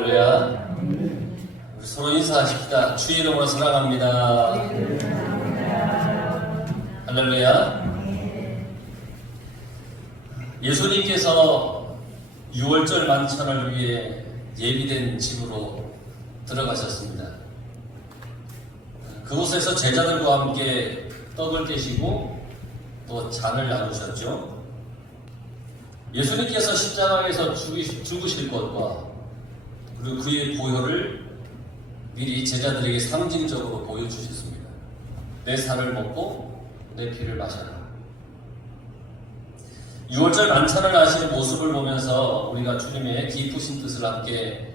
할렐루야. 우리 서로 인사하십시다. 주의 이름으로 사랑합니다. 할렐루야. 예수님께서 6월절 만찬을 위해 예비된 집으로 들어가셨습니다. 그곳에서 제자들과 함께 떡을 깨시고 또 잔을 나누셨죠. 예수님께서 십자가에서 죽으실 것과 그리고 그의 보혈을 미리 제자들에게 상징적으로 보여주셨습니다. 내 살을 먹고 내 피를 마셔라. 6월절 만찬을 하시는 모습을 보면서 우리가 주님의 깊으신 뜻을 함께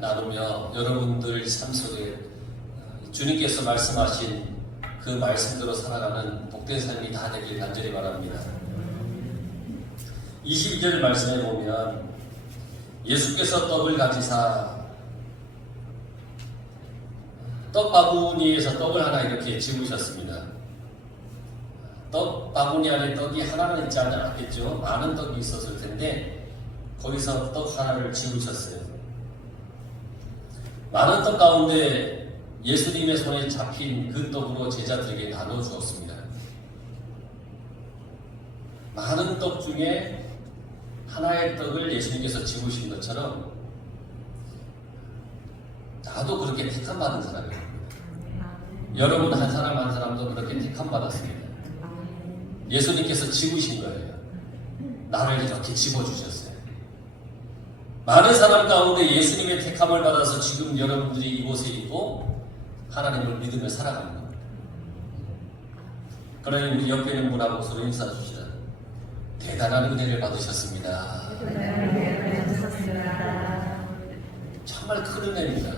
나누며 여러분들 삶 속에 주님께서 말씀하신 그 말씀대로 살아가는 복된 삶이 다 되길 간절히 바랍니다. 22절 말씀에 보면 예수께서 떡을 가지사 떡 바구니에서 떡을 하나 이렇게 집으셨습니다. 떡 바구니 안에 떡이 하나는 있지 않았겠죠. 많은 떡이 있었을 텐데 거기서 떡 하나를 집으셨어요. 많은 떡 가운데 예수님의 손에 잡힌 그 떡으로 제자들에게 나눠 주었습니다. 많은 떡 중에 하나의 떡을 예수님께서 집으신 것처럼 나도 그렇게 택함받은 사람이에요. 여러분 한 사람 한 사람도 그렇게 택함받았습니다. 예수님께서 집으신 거예요. 나를 이렇게 집어주셨어요. 많은 사람 가운데 예수님의 택함을 받아서 지금 여러분들이 이곳에 있고 하나님을 믿으며 살아가는 겁니다. 그러니 우리 옆에 있는 분하고 서로 인사해 줍시다. 대단한 은혜를 받으셨습니다. 정말 큰 은혜입니다.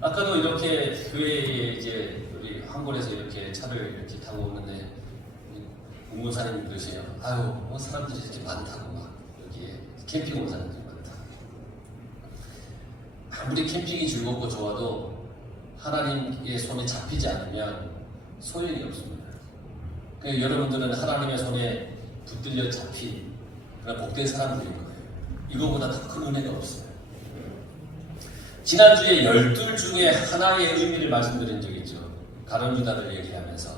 아까도 이렇게 교회에 이제 우리 한국에서 이렇게 차를 이렇게 타고 오는데 공무사님 그러세요. 아유, 뭐 사람들이 이렇게 많다고 막 여기에 캠핑 온 사람들이 많다. 아무리 캠핑이 즐겁고 좋아도 하나님의 손에 잡히지 않으면 소용이 없습니다. 그러니까 여러분들은 하나님의 손에 붙들려 잡힌 그런 복된 사람들인 거예요. 이거보다 더 큰 은혜가 없어요. 지난주에 12 중에 하나의 의미를 말씀드린 적이 있죠. 가룟 유다를 얘기하면서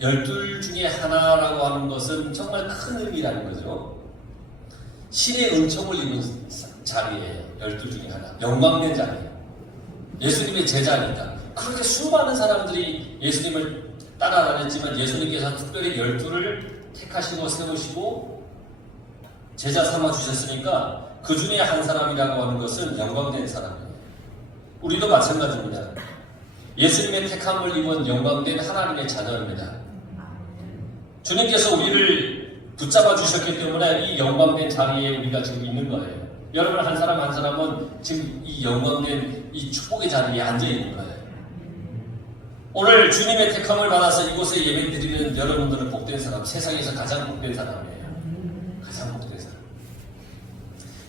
12 중에 하나라고 하는 것은 정말 큰 의미라는 거죠. 신의 은총을 입은 자리예요. 12 중에 하나. 영광된 자리예요. 예수님의 제자니까. 그렇게 수많은 사람들이 예수님을 따라다녔지만 예수님께서 특별히 12를 택하시고 세우시고 제자 삼아 주셨으니까 그 중에 한 사람이라고 하는 것은 영광된 사람이에요. 우리도 마찬가지입니다. 예수님의 택함을 입은 영광된 하나님의 자녀입니다. 주님께서 우리를 붙잡아 주셨기 때문에 이 영광된 자리에 우리가 지금 있는 거예요. 여러분 한 사람 한 사람은 지금 이 영광된 이 축복의 자리에 앉아 있는 거예요. 오늘 주님의 택함을 받아서 이곳에 예배드리는 여러분들은 복된 사람, 세상에서 가장 복된 사람이에요. 가장 복된 사람.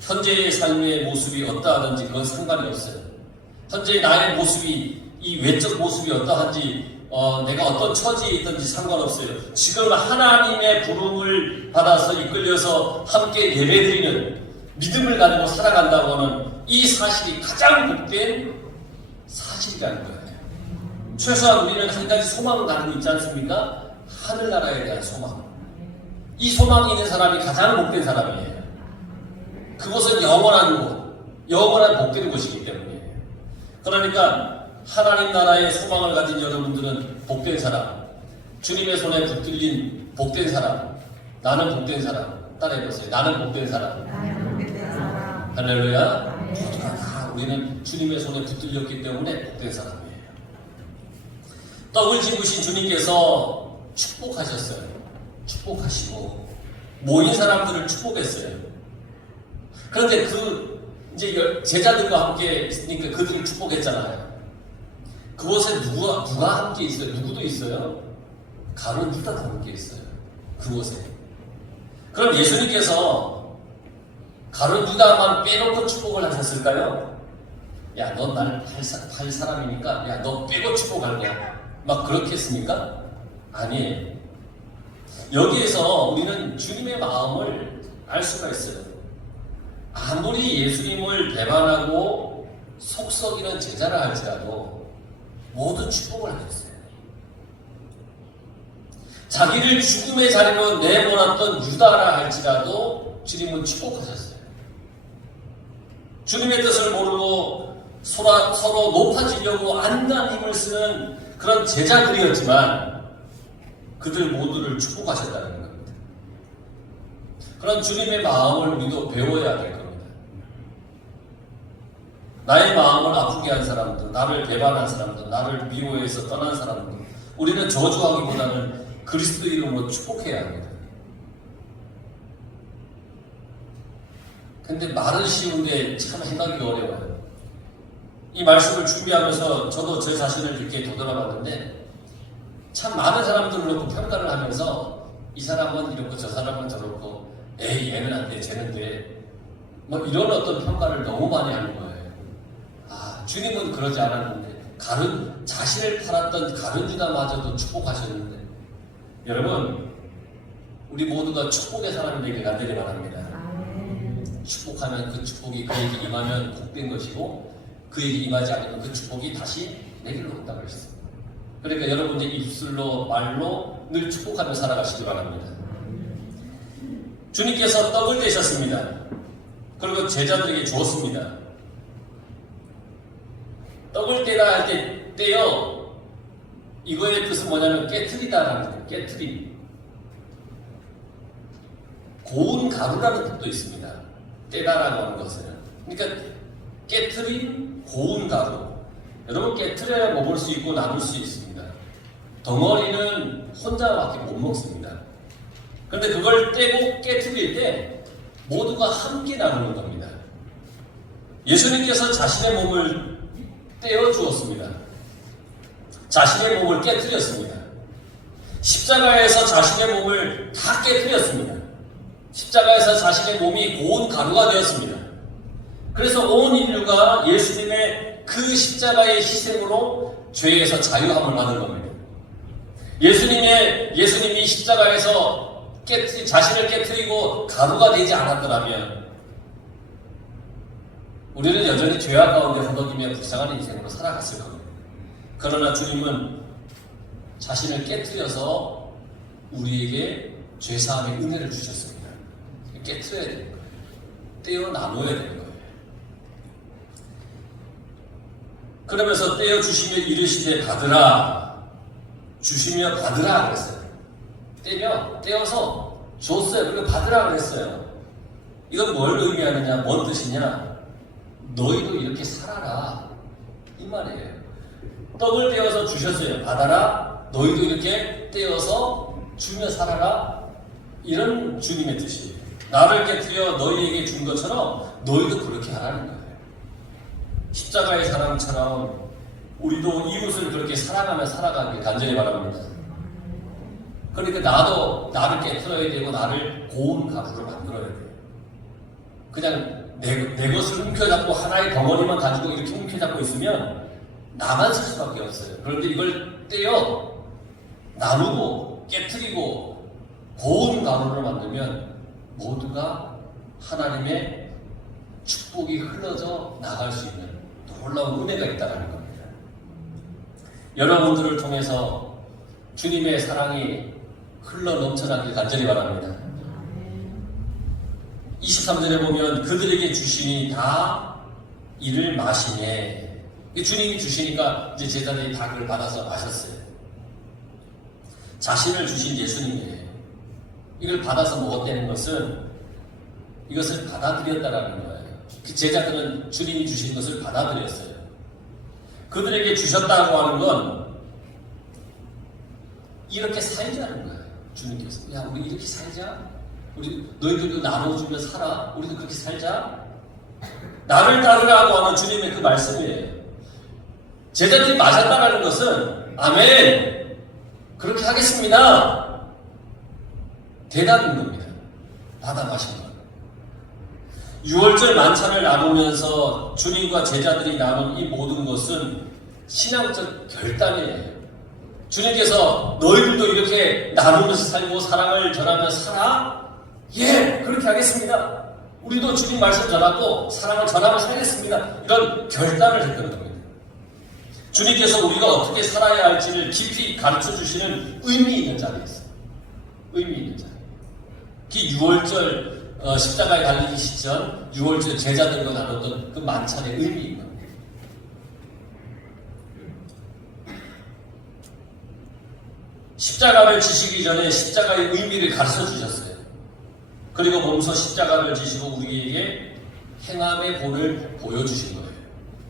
현재의 삶의 모습이 어떠하든지 그건 상관이 없어요. 현재 나의 모습이, 이 외적 모습이 어떠한지, 내가 어떤 처지에 있든지 상관없어요. 지금 하나님의 부름을 받아서 이끌려서 함께 예배드리는 믿음을 가지고 살아간다고 하는 이 사실이 가장 복된 사실이라는 거예요. 최소한 우리는 한 가지 소망을 가지고 있지 않습니까? 하늘나라에 대한 소망. 이 소망이 있는 사람이 가장 복된 사람이에요. 그것은 영원한 곳, 영원한 복된 곳이기 때문이에요. 그러니까 하나님 나라의 소망을 가진 여러분들은 복된 사람, 주님의 손에 붙들린 복된 사람, 나는 복된 사람. 따라해보세요. 나는 복된 사람. 할렐루야. 모두가 다 우리는 주님의 손에 붙들렸기 때문에 복된 사람이에요. 떡을 집으신 주님께서 축복하셨어요. 축복하시고 모인 사람들을 축복했어요. 그런데 이제 제자들과 함께 있으니까 그들을 축복했잖아요. 그곳에 누가 함께 있어요? 누구도 있어요? 가룟 유다가 함께 있어요. 그곳에. 그럼 예수님께서 가룟 유다만 빼놓고 축복을 하셨을까요? 야, 너 날 팔 사람이니까 야, 너 빼고 축복할 거야. 막 그렇게 했습니까? 아니에요. 여기에서 우리는 주님의 마음을 알 수가 있어요. 아무리 예수님을 배반하고 속썩이는 제자라 할지라도 모두 축복을 하셨어요. 자기를 죽음의 자리로 내몰았던 유다라 할지라도 주님은 축복하셨어요. 주님의 뜻을 모르고 서로 높아지려고 안간 힘을 쓰는 그런 제자들이었지만 그들 모두를 축복하셨다는 겁니다. 그런 주님의 마음을 우리도 배워야 될 겁니다. 나의 마음을 아프게 한 사람들, 나를 배반한 사람들, 나를 미워해서 떠난 사람들, 우리는 저주하기보다는 그리스도 이름으로 축복해야 합니다. 근데 말은 쉬운데 참 행하기 어려워요. 이 말씀을 준비하면서 저도 제 자신을 이렇게 되돌아봤는데 참 많은 사람들을 놓고 평가를 하면서 이 사람은 이렇고 저 사람은 저렇고 에이 얘는 안 돼, 쟤는 돼, 뭐 이런 어떤 평가를 너무 많이 하는 거예요. 아, 주님은 그러지 않았는데 자신을 팔았던 가룟 유다마저도 축복하셨는데, 여러분 우리 모두가 축복의 사람이 되길 간절히 바랍니다. 축복하면 그 축복이 그에게 임하면 복된 것이고 그에게 임하지 않으면 그 축복이 다시 내게로 온다고 했습니다. 그러니까 여러분의 입술로 말로 늘 축복하며 살아가시기 바랍니다. 주님께서 떡을 떼셨습니다. 그리고 제자들에게 주었습니다. 떡을 떼라 할 때 떼어, 이거의 뜻은 뭐냐면 깨트리다라는 거예요. 깨트림. 고운 가루라는 뜻도 있습니다. 떼다라고 하는 것은. 그러니까 깨트린 고운 가루. 여러분 깨트려야 먹을 수 있고 나눌 수 있습니다. 덩어리는 혼자밖에 못 먹습니다. 그런데 그걸 떼고 깨트릴 때 모두가 함께 나누는 겁니다. 예수님께서 자신의 몸을 떼어 주었습니다. 자신의 몸을 깨트렸습니다. 십자가에서 자신의 몸을 다 깨트렸습니다. 십자가에서 자신의 몸이 고운 가루가 되었습니다. 그래서 온 인류가 예수님의 그 십자가의 희생으로 죄에서 자유함을 받은 겁니다. 예수님이 십자가에서 자신을 깨트리고 가루가 되지 않았더라면 우리는 여전히 죄악 가운데 허덕이며 불쌍한 인생으로 살아갔을 겁니다. 그러나 주님은 자신을 깨트려서 우리에게 죄사함의 은혜를 주셨습니다. 깨트려야 되는 거예요. 떼어 나눠야 되는 거예요. 그러면서 떼어 주시며 이르시되 받으라, 주시며 받으라 그랬어요. 떼어서 줬어요. 그리고 받으라 그랬어요. 이건 뭘 의미하느냐, 뭔 뜻이냐? 너희도 이렇게 살아라, 이 말이에요. 떡을 떼어서 주셨어요. 받아라. 너희도 이렇게 떼어서 주며 살아라. 이런 주님의 뜻이에요. 나를 깨뜨려 너희에게 준 것처럼 너희도 그렇게 하라는 거예요. 십자가의 사랑처럼 우리도 이웃을 그렇게 사랑하며 살아가길 간절히 바랍니다. 그러니까 나도 나를 깨뜨려야 되고 나를 고운 가루로 만들어야 돼요. 그냥 내 것을 움켜잡고 하나의 덩어리만 가지고 이렇게 움켜잡고 있으면 나만 쓸 수밖에 없어요. 그런데 이걸 떼어 나누고 깨뜨리고 고운 가루로 만들면 모두가 하나님의 축복이 흘러져 나갈 수 있는 놀라운 은혜가 있다는 겁니다. 여러분들을 통해서 주님의 사랑이 흘러 넘쳐나길 간절히 바랍니다. 23절에 보면 그들에게 주시니 다 이를 마시네. 주님이 주시니까 이제 제자들이 다 그걸 받아서 마셨어요. 자신을 주신 예수님이에요. 이걸 받아서 먹었다는 것은 이것을 받아들였다라는 거예요. 그 제자들은 주님이 주신 것을 받아들였어요. 그들에게 주셨다고 하는 건 이렇게 살자는 거예요. 주님께서 야 우리 이렇게 살자. 우리 너희들도 나눠주며 살아. 우리도 그렇게 살자. 나를 따르라고 하는 주님의 그 말씀이에요. 제자들이 마셨다라는 것은 아멘 그렇게 하겠습니다 대답인 겁니다. 받아 마신 것. 6월절 만찬을 나누면서 주님과 제자들이 나눈 이 모든 것은 신앙적 결단이에요. 주님께서 너희들도 이렇게 나누면서 살고 사랑을 전하며 살아? 예, 그렇게 하겠습니다. 우리도 주님 말씀 전하고 사랑을 전하며 살겠습니다. 이런 결단을 했던 겁니다. 주님께서 우리가 어떻게 살아야 할지를 깊이 가르쳐 주시는 의미 있는 자리였어요. 의미 있는 자리. 그 6월절 십자가에 달리기 직전 6월절 제자들과 나눴던 그 만찬의 의미인 겁니다. 십자가를 지시기 전에 십자가의 의미를 가르쳐 주셨어요. 그리고 몸소 십자가를 지시고 우리에게 행함의 본을 보여주신 거예요.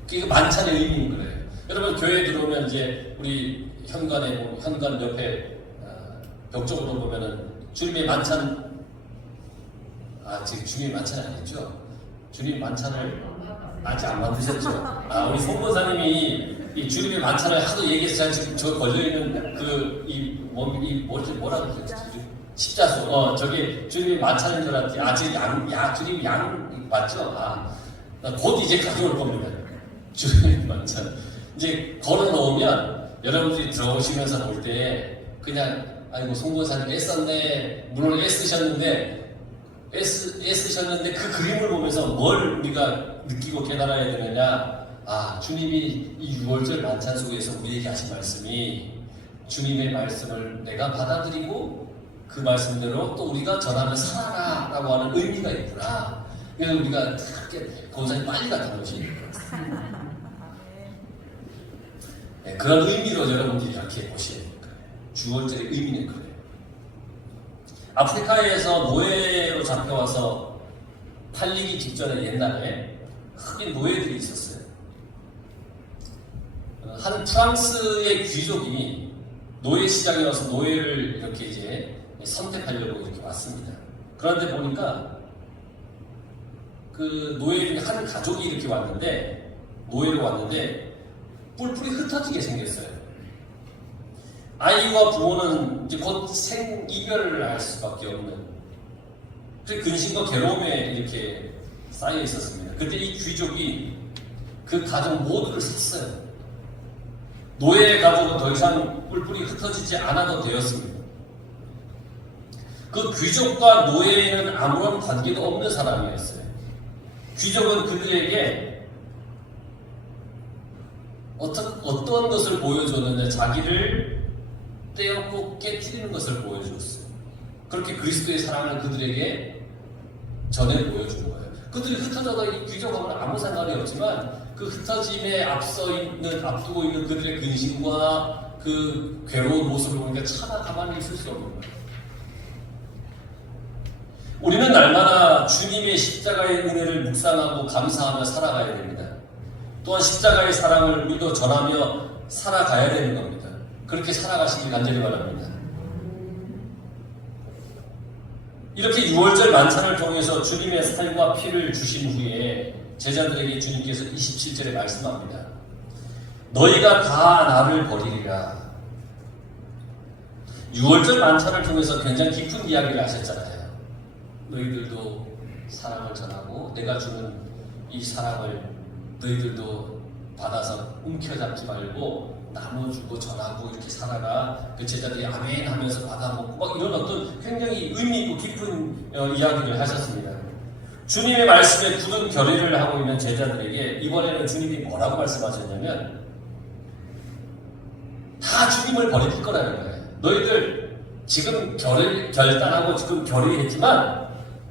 그게 만찬의 의미인 거예요. 여러분 교회에 들어오면 이제 우리 현관 옆에 벽 쪽으로 보면은 주님의 만찬 지금 주님의 만찬이 아니죠? 주님 만찬을 아직 안 만드셨죠? 우리 송보사님이 이 주님의 만찬을 하도 얘기해서 지금 저 걸려있는 뭐라고 그랬지? 십자수. 저기 주님의 만찬인 줄 알았지. 지금 주님이 양 맞죠? 곧 이제 가져올 겁니다. 주님의 만찬. 이제 걸어 놓으면 여러분들이 들어오시면서 볼 때 그냥 아이고 송보사님 애썼네. 물론 애쓰셨는데 그 그림을 보면서 뭘 우리가 느끼고 깨달아야 되느냐. 주님이 이 6월절 만찬 속에서 우리에게 하신 말씀이 주님의 말씀을 내가 받아들이고 그 말씀대로 또 우리가 전하며 살아라 라고 하는 의미가 있구나. 그래서 우리가 그렇게 본사님 빨리 갔다 오시는 거예요. 네, 그런 의미로 여러분들이 이렇게 보시는 거예요. 6월절의 의미는 그래요. 아프리카에서 노예로 잡혀와서 팔리기 직전에 옛날에 흑인 노예들이 있었어요. 한 프랑스의 귀족이 노예 시장에 와서 노예를 이렇게 이제 선택하려고 이렇게 왔습니다. 그런데 보니까 그 노예 중에 한 가족이 이렇게 왔는데 노예로 왔는데 뿔뿔이 흩어지게 생겼어요. 아이와 부모는 이제 곧 생이별을 할 수밖에 없는 그 근심과 괴로움에 이렇게 쌓여 있었습니다. 그때 이 귀족이 그 가족 모두를 샀어요. 노예 가족은 더 이상 뿔뿔이 흩어지지 않아도 되었습니다. 그 귀족과 노예에는 아무런 관계도 없는 사람이었어요. 귀족은 그들에게 어떤 것을 보여줬느냐, 자기를 떼었고 깨뜨리는 것을 보여줬어요. 그렇게 그리스도의 사랑을 그들에게 전해 보여준 거예요. 그들이 흩어져도 이 귀족하고는 아무 상관이 없지만 그 흩어짐에 앞두고 있는 그들의 근심과 그 괴로운 모습을 보니까 차마 가만히 있을 수 없는 거예요. 우리는 날마다 주님의 십자가의 은혜를 묵상하고 감사하며 살아가야 됩니다. 또한 십자가의 사랑을 우리도 전하며 살아가야 되는 겁니다. 그렇게 살아가시길 간절히 바랍니다. 이렇게 6월절 만찬을 통해서 주님의 살과 피를 주신 후에 제자들에게 주님께서 27절에 말씀합니다. 너희가 다 나를 버리리라. 6월절 만찬을 통해서 굉장히 깊은 이야기를 하셨잖아요. 너희들도 사랑을 전하고 내가 주는 이 사랑을 너희들도 받아서 움켜잡지 말고 나눠주고 전하고 이렇게 살아라. 그 제자들이 아멘 하면서 받아먹고 막 이런 어떤 굉장히 의미 있고 깊은 이야기를 하셨습니다. 주님의 말씀에 굳은 결의를 하고 있는 제자들에게 이번에는 주님이 뭐라고 말씀하셨냐면 다 주님을 버릴 거라는 거예요. 너희들 지금 결단하고 지금 결의했지만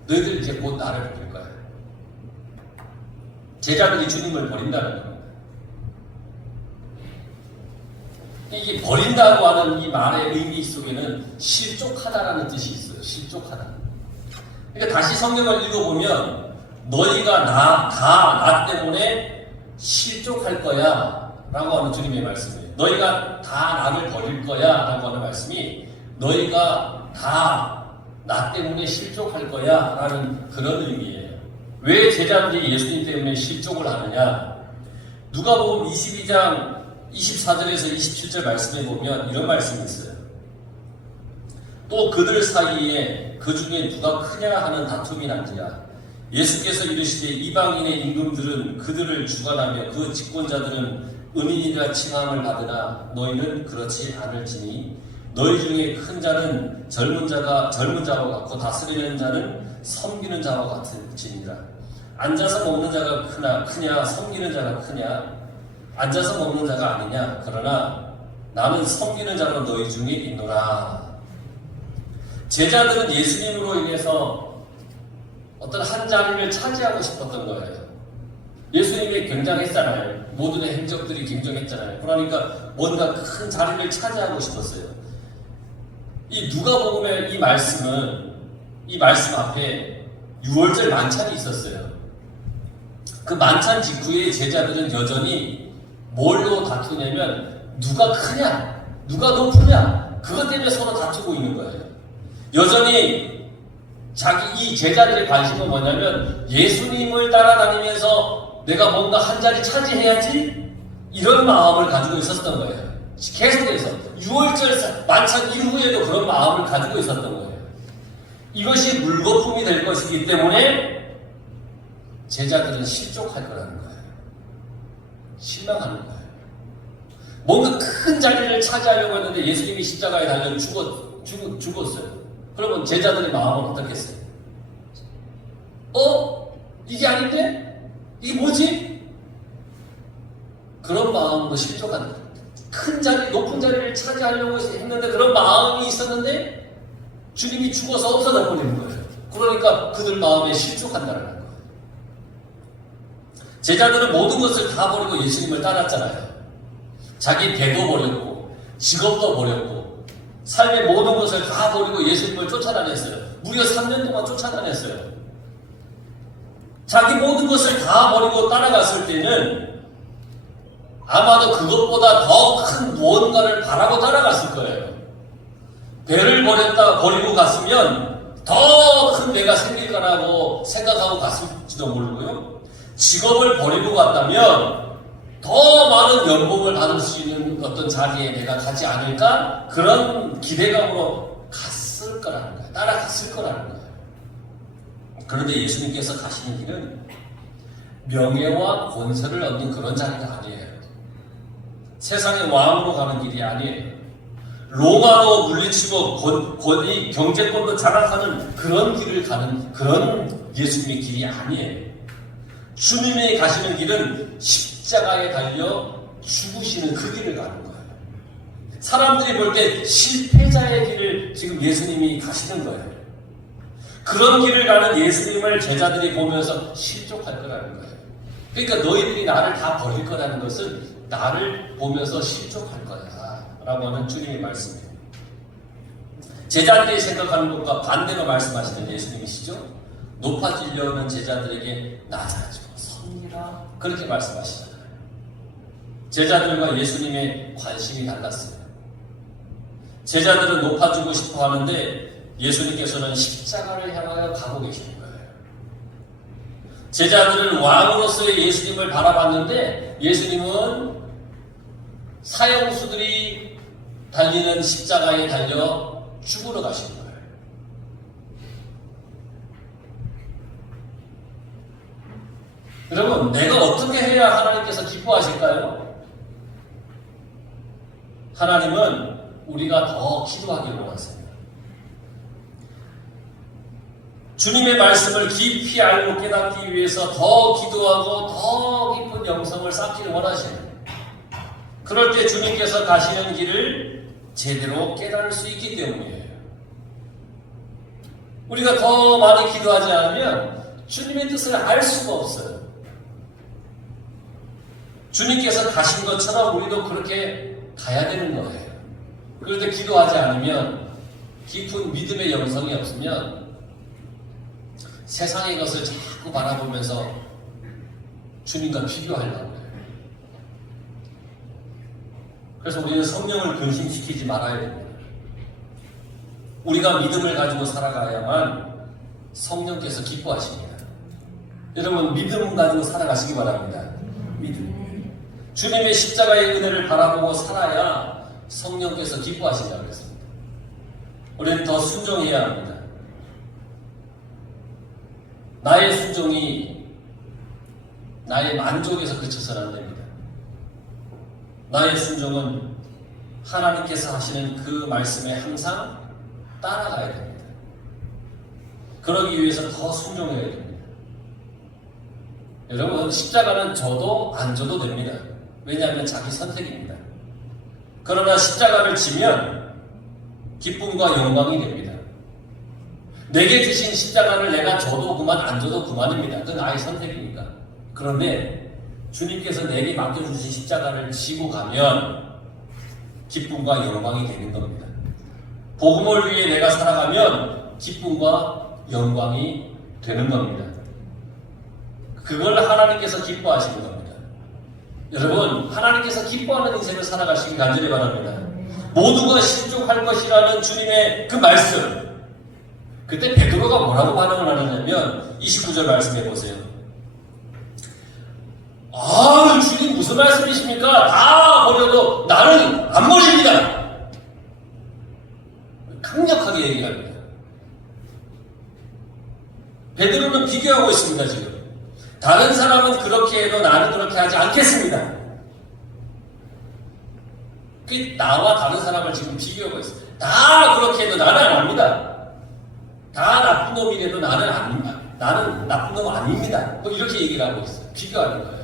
너희들 이제 곧 나를 버릴 거야. 제자들이 주님을 버린다는 겁니다. 이게 버린다고 하는 이 말의 의미 속에는 실족하다라는 뜻이 있어요. 실족하다. 그러니까 다시 성경을 읽어보면 너희가 다 나 때문에 실족할 거야 라고 하는 주님의 말씀이에요. 너희가 다 나를 버릴 거야 라고 하는 말씀이 너희가 다 나 때문에 실족할 거야 라는 그런 의미예요. 왜 제자들이 예수님 때문에 실족을 하느냐? 누가복음 22장 24절에서 27절 말씀에 보면 이런 말씀이 있어요. 또 그들 사이에 그 중에 누가 크냐 하는 다툼이 난지라. 예수께서 이르시되 이방인의 임금들은 그들을 주관하며 그 집권자들은 은인이라 칭함을 받으나 너희는 그렇지 않을지니 너희 중에 큰 자는 젊은 자와 같고 다스리는 자는 섬기는 자와 같으니라. 앉아서 먹는 자가 크냐 섬기는 자가 크냐? 앉아서 먹는 자가 아니냐? 그러나 나는 섬기는 자로 너희 중에 있노라. 제자들은 예수님으로 인해서 어떤 한 자리를 차지하고 싶었던 거예요. 예수님이 굉장했잖아요. 모든 행적들이 굉장했잖아요. 그러니까 뭔가 큰 자리를 차지하고 싶었어요. 이 누가복음의 이 말씀 앞에 유월절 만찬이 있었어요. 그 만찬 직후에 제자들은 여전히 뭘로 다투냐면 누가 크냐, 누가 높으냐, 그것 때문에 서로 다투고 있는 거예요. 여전히 이 제자들의 관심은 뭐냐면 예수님을 따라다니면서 내가 뭔가 한 자리 차지해야지, 이런 마음을 가지고 있었던 거예요. 계속해서 유월절 만찬 이후에도 그런 마음을 가지고 있었던 거예요. 이것이 물거품이 될 것이기 때문에 제자들은 실족할 거라는 거예요. 실망하는 거예요. 뭔가 큰 자리를 차지하려고 했는데 예수님이 십자가에 달려 죽었어요. 그러면 제자들의 마음은 어떻겠어요? 이게 아닌데? 이게 뭐지? 그런 마음으로 실족한, 큰 자리, 높은 자리를 차지하려고 했는데 그런 마음이 있었는데 주님이 죽어서 없어져 버리는 거예요. 그러니까 그들 마음에 실족한다는 거예요. 제자들은 모든 것을 다 버리고 예수님을 따랐잖아요. 자기 배도 버렸고 직업도 버렸고 삶의 모든 것을 다 버리고 예수님을 쫓아다녔어요. 무려 3년 동안 쫓아다녔어요. 자기 모든 것을 다 버리고 따라갔을 때는 아마도 그것보다 더 큰 무언가를 바라고 따라갔을 거예요. 배를 버리고 갔으면 더 큰 배가 생길 거라고 생각하고 갔을지도 모르고요. 직업을 버리고 갔다면 더 많은 연봉을 받을 수 있는 어떤 자리에 내가 가지 않을까? 그런 기대감으로 갔을 거라는 거예요. 따라갔을 거라는 거예요. 그런데 예수님께서 가시는 길은 명예와 권세를 얻는 그런 자리가 아니에요. 세상의 왕으로 가는 길이 아니에요. 로마로 물리치고 권위, 경제권도 장악하는 그런 길을 가는 그런 예수님의 길이 아니에요. 주님이 가시는 길은 십자가에 달려 죽으시는 그 길을 가는 거예요. 사람들이 볼 때 실패자의 길을 지금 예수님이 가시는 거예요. 그런 길을 가는 예수님을 제자들이 보면서 실족할 거라는 거예요. 그러니까 너희들이 나를 다 버릴 거라는 것은 나를 보면서 실족할 거야 라고 하는 주님의 말씀이에요. 제자들이 생각하는 것과 반대로 말씀하시는 예수님이시죠. 높아지려는 제자들에게 낮아지고 섭니다, 그렇게 말씀하시잖아요. 제자들과 예수님의 관심이 달랐어요. 제자들은 높아지고 싶어 하는데 예수님께서는 십자가를 향하여 가고 계시는 거예요. 제자들은 왕으로서의 예수님을 바라봤는데 예수님은 사형수들이 달리는 십자가에 달려 죽으러 가시는 거예요. 여러분, 내가 어떻게 해야 하나님께서 기뻐하실까요? 하나님은 우리가 더 기도하기를 원하십니다. 주님의 말씀을 깊이 알고 깨닫기 위해서 더 기도하고 더 깊은 영성을 쌓기를 원하십니다. 그럴 때 주님께서 가시는 길을 제대로 깨달을 수 있기 때문이에요. 우리가 더 많이 기도하지 않으면 주님의 뜻을 알 수가 없어요. 주님께서 가신 것처럼 우리도 그렇게 가야 되는 거예요. 그런데 기도하지 않으면, 깊은 믿음의 영성이 없으면 세상의 것을 자꾸 바라보면서 주님과 비교하려고 해요. 그래서 우리는 성령을 근심시키지 말아야 됩니다. 우리가 믿음을 가지고 살아가야만 성령께서 기뻐하십니다. 여러분, 믿음 가지고 살아가시기 바랍니다. 믿음. 주님의 십자가의 은혜를 바라보고 살아야 성령께서 기뻐하신다고 했습니다. 우리는 더 순종해야 합니다. 나의 순종이 나의 만족에서 그쳐서는 안 됩니다. 나의 순종은 하나님께서 하시는 그 말씀에 항상 따라가야 됩니다. 그러기 위해서 더 순종해야 됩니다. 여러분, 십자가는 져도 안 져도 됩니다. 왜냐하면 자기 선택입니다. 그러나 십자가를 지면 기쁨과 영광이 됩니다. 내게 주신 십자가를 내가 져도 그만 안 져도 그만입니다. 그건 나의 선택이니까. 그런데 주님께서 내게 맡겨주신 십자가를 지고 가면 기쁨과 영광이 되는 겁니다. 복음을 위해 내가 살아가면 기쁨과 영광이 되는 겁니다. 그걸 하나님께서 기뻐하시는 겁니다. 여러분, 하나님께서 기뻐하는 인생을 살아가시기 간절히 바랍니다. 모두가 실족할 것이라는 주님의 그 말씀. 그때 베드로가 뭐라고 반응을 하느냐면 29절 말씀해 보세요. 아, 주님 무슨 말씀이십니까? 다 버려도 나는 안 버립니다. 강력하게 얘기합니다. 베드로는 비교하고 있습니다. 지금 다른 사람은 그렇게 해도 나는 그렇게 하지 않겠습니다. 나와 다른 사람을 지금 비교하고 있어요. 다 그렇게 해도 나는 안 합니다. 다 나쁜 놈이라도 나는 아닙니다. 나는 나쁜 놈 아닙니다. 뭐 이렇게 얘기를 하고 있어요. 비교하는 거예요.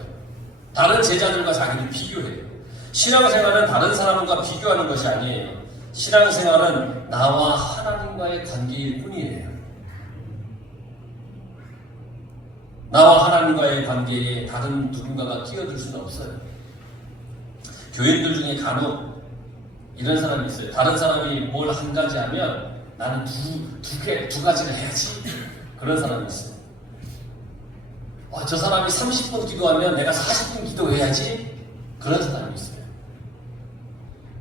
다른 제자들과 자기를 비교해요. 신앙생활은 다른 사람과 비교하는 것이 아니에요. 신앙생활은 나와 하나님과의 관계일 뿐이에요. 나와 하나님과의 관계에 다른 누군가가 끼어들 수는 없어요. 교인들 중에 간혹 이런 사람이 있어요. 다른 사람이 뭘 한 가지 하면 나는 두 가지를 해야지. 그런 사람이 있어요. 저 사람이 30분 기도하면 내가 40분 기도해야지. 그런 사람이 있어요.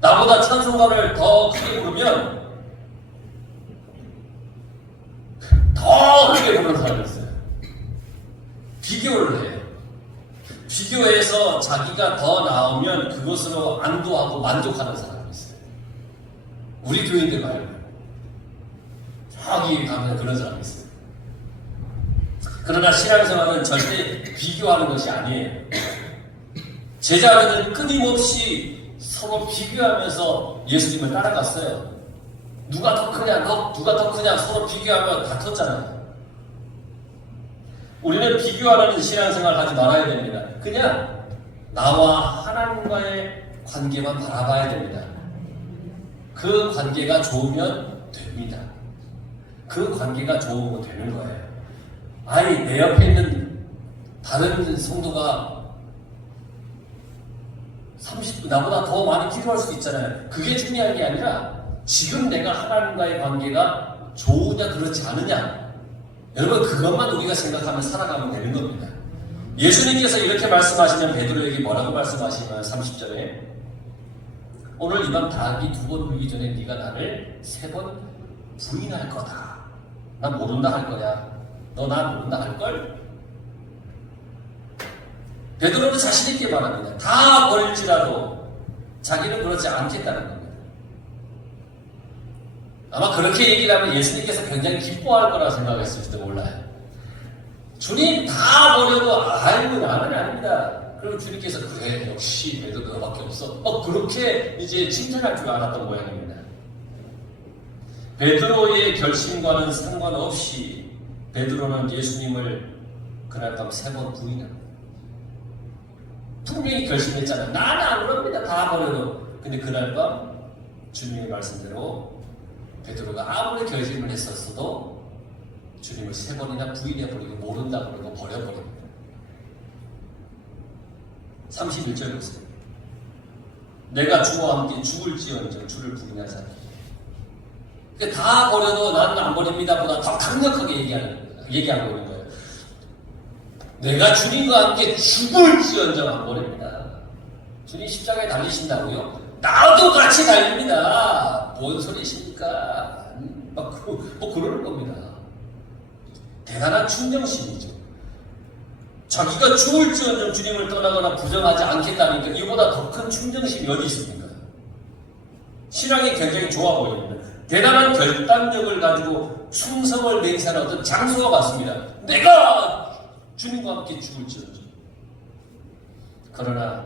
나보다 찬송가를 더 크게 부르면 더 크게 부르는 사람이 있어요. 비교를 해요. 비교해서 자기가 더 나오면 그것으로 안도하고 만족하는 사람이 있어요. 우리 교인들 말고 저기 가면 그런 사람이 있어요. 그러나 신앙생활은 절대 비교하는 것이 아니에요. 제자들은 끊임없이 서로 비교하면서 예수님을 따라갔어요. 누가 더 크냐, 누가 더 크냐 서로 비교하면 다퉜잖아요. 우리는 비교하는 신앙생활 하지 말아야 됩니다. 그냥 나와 하나님과의 관계만 바라봐야 됩니다. 그 관계가 좋으면 됩니다. 그 관계가 좋으면 되는 거예요. 아니, 내 옆에 있는 다른 성도가 30분 나보다 더 많이 기도할 수 있잖아요. 그게 중요한 게 아니라 지금 내가 하나님과의 관계가 좋으냐 그렇지 않으냐, 여러분 그것만 우리가 생각하면 살아가면 되는 겁니다. 예수님께서 이렇게 말씀하시면 베드로에게 뭐라고 말씀하시나요? 30절에 오늘 이밤 닭이 2번 울기 전에 네가 나를 3번 부인할 거다. 나 모른다 할 거야. 너 나 모른다 할걸? 베드로는 자신 있게 말합니다. 다 버릴지라도 자기는 그렇지 않겠다는 겁니다. 아마 그렇게 얘기를 하면 예수님께서 굉장히 기뻐할 거라 생각했을지도 몰라요. 주님 다 버려도 아이고 나는 아닙니다. 그리고 주님께서 그래 역시 베드로 너밖에 없어. 그렇게 이제 칭찬할 줄 알았던 모양입니다. 베드로의 결심과는 상관없이 베드로는 예수님을 그날 밤 3번 부인합니다. 분명히 결심했잖아요. 나는 안 그럽니다. 다 버려도. 근데 그날 밤 주님의 말씀대로 베드로가 아무리 결심을 했었어도 주님을 3번이나 부인해버리고 모른다 그러고 버려버립니다. 31절 보세요. 내가 주와 함께 죽을지언정 주를 부인하자. 그러니까 다 버려도 나는 안 버립니다 보다 더 강력하게 얘기하고 있는 거예요. 내가 주님과 함께 죽을지언정 안 버립니다. 주님 십자가에 달리신다고요? 나도 같이 달립니다. 뭔 소리십니까? 뭐 그러는 겁니다. 대단한 충정심이죠. 자기가 죽을지언정 주님을 떠나거나 부정하지 않겠다니까 이보다 더 큰 충정심이 어디 있습니까? 신앙이 굉장히 좋아 보입니다. 대단한 결단력을 가지고 충성을 맹세하는 어떤 장수가 맞습니다. 내가 주님과 함께 죽을지언정. 그러나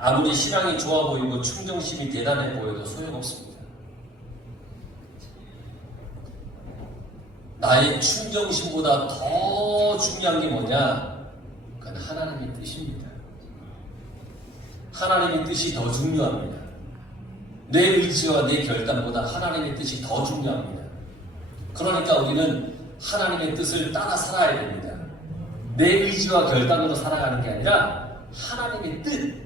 아무리 신앙이 좋아 보이고 충정심이 대단해 보여도 소용없습니다. 나 나의 충정심보다 더 중요한 게 뭐냐? 그건 하나님의 뜻입니다. 하나님의 뜻이 더 중요합니다. 내 의지와 내 결단보다 하나님의 뜻이 더 중요합니다. 그러니까 우리는 하나님의 뜻을 따라 살아야 됩니다. 내 의지와 결단으로 살아가는 게 아니라 하나님의 뜻.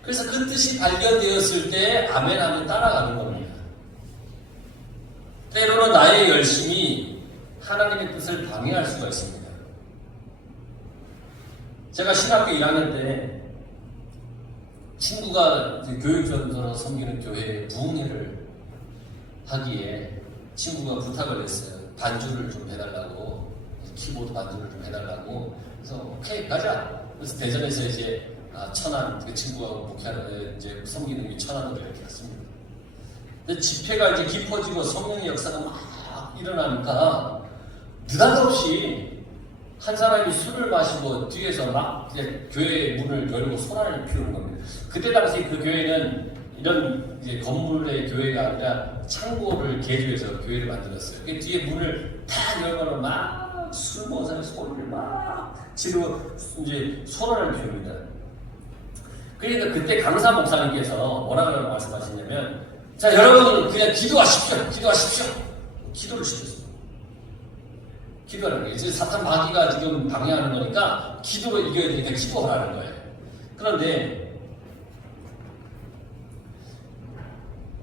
그래서 그 뜻이 발견되었을 때 아멘 하면 따라가는 겁니다. 때로는 나의 열심이 하나님의 뜻을 방해할 수가 있습니다. 제가 신학교 1학년 때 친구가 교육전도로 섬기는 교회에 부흥회를 하기에 친구가 부탁을 했어요. 반주를 좀 해달라고, 키보드 반주를 좀 해달라고. 그래서 오케이 가자. 그래서 대전에서 이제 천안, 그 친구가 목회하는 이제 섬기는 게 천안으로 이렇게 갔습니다. 근데 집회가 이제 깊어지고 성령의 역사가 막 일어나니까 느닷없이 한 사람이 술을 마시고 뒤에서 막 이제 교회 문을 열고 소란을 피우는 겁니다. 그때 당시 그 교회는 이런 이제 건물의 교회가 아니라 창고를 개조해서 교회를 만들었어요. 그 뒤에 문을 다 열고는 막 술 먹은 사람이 소리를 막 지르고 이제 소란을 피웁니다. 그러니까 그때 강사 목사님께서 뭐라고 말씀하시냐면, 자, 여러분은 그냥 기도하십시오. 기도를 시켰어요. 기도하는 거예요. 이제 사탄 마귀가 지금 방해하는 거니까 기도로 이겨야 되니까 기도하라는 거예요. 그런데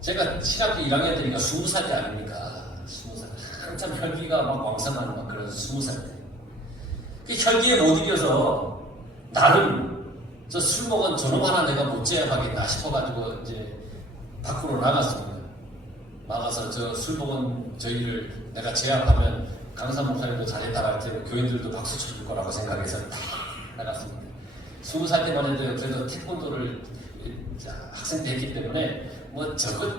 제가 신학교 1학년 때니까 20살 때 아닙니까? 20살. 한참 혈기가 막 왕성한 막 그런 20살 때. 그 혈기에 못 이겨서 나름 저 술 먹은 저놈 하나 내가 못 제압하겠나 싶어가지고 이제 밖으로 나갔습니다. 나가서 저 술 먹은 저희를 내가 제압하면 강사 목사님도 잘했다고 할 테고 교인들도 박수 쳐줄 거라고 생각해서 다 나갔습니다. 20살 때만 해도 그래도 태권도를 학생 때 했기 때문에 뭐 저거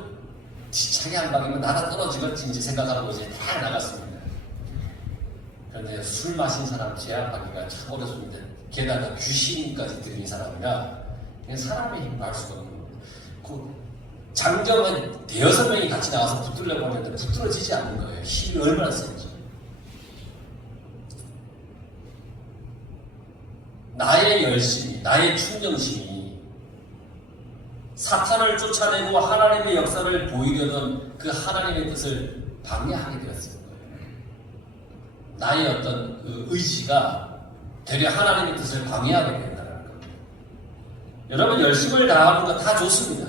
뒤차게 한 방이면 나가 떨어지겠지 이제 생각하고 이제 다 나갔습니다. 그런데 술 마신 사람 제압하기가 참 어렵습니다. 게다가 귀신까지 들린 사람이라 그냥 사람의 힘을 알 수가 없는 겁니다. 그 장정은 대여섯 명이 같이 나와서 붙들려고 하는데 붙들어지지 않는 거예요. 힘이 얼마나 센지. 나의 열심이, 나의 충정심이 사탄을 쫓아내고 하나님의 역사를 보이려던 그 하나님의 뜻을 방해하게 되었을 거예요. 나의 어떤 그 의지가 되려 하나님의 뜻을 방해하게 된다는 겁니다. 여러분 열심을 다하는 거 다 좋습니다.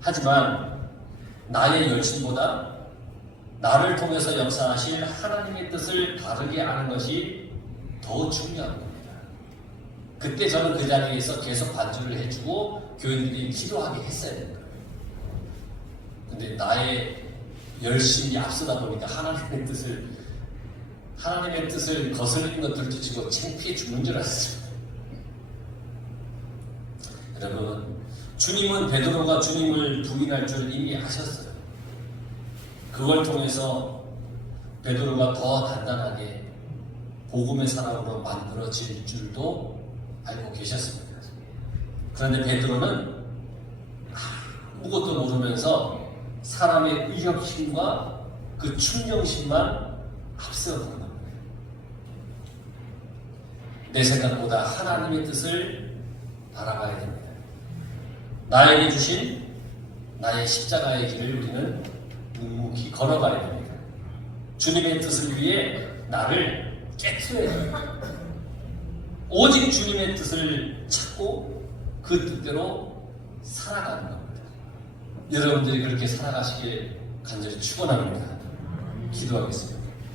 하지만 나의 열심보다 나를 통해서 역사하실 하나님의 뜻을 다르게 아는 것이 더 중요한 겁니다. 그때 저는 그 자리에서 계속 반주를 해주고 교인들이 기도하게 했어야 되는 거예요. 근데 나의 열심이 앞서다 보니까 하나님의 뜻을 거스르는 것들도 치고 창피해 죽는 줄 알았습니다. 여러분, 주님은 베드로가 주님을 부인할 줄 이미 아셨어요. 그걸 통해서 베드로가 더 단단하게 복음의 사람으로 만들어질 줄도 알고 계셨습니다. 그런데 베드로는 아무것도 모르면서 사람의 의협심과 그 충정심만 앞세웠던 겁니다. 내 생각보다 하나님의 뜻을 바라봐야 됩니다. 나에게 주신 나의 십자가의 길을 우리는 묵묵히 걸어가야 됩니다. 주님의 뜻을 위해 나를 깨트려야 됩니다. 오직 주님의 뜻을 찾고 그 뜻대로 살아가는 겁니다. 여러분들이 그렇게 살아가시길 간절히 축원합니다. 기도하겠습니다.